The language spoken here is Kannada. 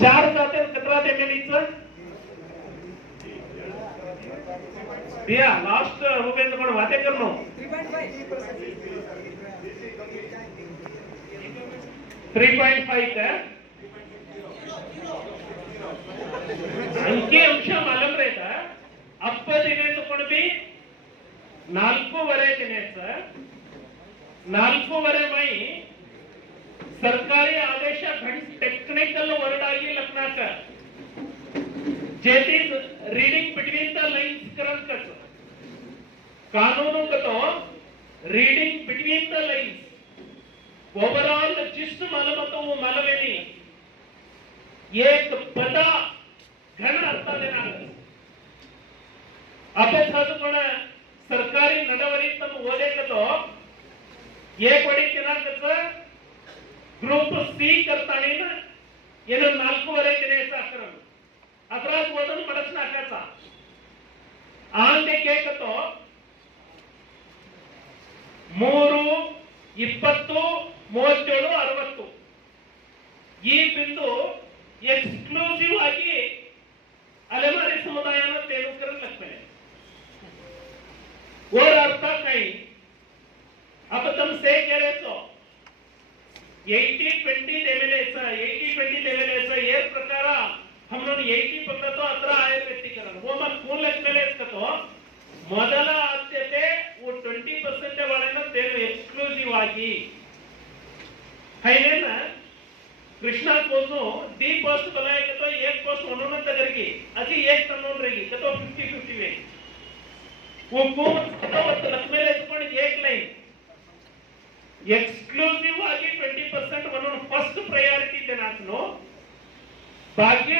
चार जाते कतरा एमएलईचं बिया लास्ट रुपये पण वाटे करणं 3.5 का ಅಂಕಿ ಅಂಶ ಮಾಲಮ್ರೇತ ಅಪ್ಪ ದಿನೇ ತಗೊಂಡ್ಬಿ 4.5 ದಿನೇ ಸರ್ 4.5 ಮೈ सरकारी आदेश घंट टेक्निकल वर्ड आगी लखनाक जेट is reading between the lines current कानूनों का तो reading between the lines overall gist मालूमतों वो मालूमेनी एक पद घन अर्थ देना अपेक्ष कोण सरकारी नडवरी तम ओदे तो एक वडी केनाकच ग्रुप सी करताना येणं 4.5 दिनेचा अक्रम अकराच वजन मडच नाकाचा आंते केकतो 3 20 37 60 ಈ ಬಿಂದು ಎಕ್ಸ್ಕ್ಲೂಸಿವ್ ಆಗಿ ಅಲೆಮಾರಿ ಸಮುದಾಯನ तेलुगुकरण लगते और अर्थ काही अब तुम से कह रहे तो 80-20 लेवलेचा 80-20 लेवलेचा ये प्रकार हम लोग 80 पकड़ा तो 18 आए व्यक्तिकरण वो मग फुल लेवलेच तो ಮೊದಲ ಆದ್ಯತೆ वो 20% वाळेನ तेलु एक्सक्लूसिव ಆಗಿ ಹೈನೇನ कृष्णा कोसो दी पोस्ट बनाएगा तो एक पोस्ट उन्होंने तगरगी अजी एक तनोन रहेगी तो 50-50 वे वो कौन तो लक्ष्मेले पण एक लाइन एक्सक्लूसिव आगे 20% उन्होंने फर्स्ट प्रायोरिटी देना नो बाकी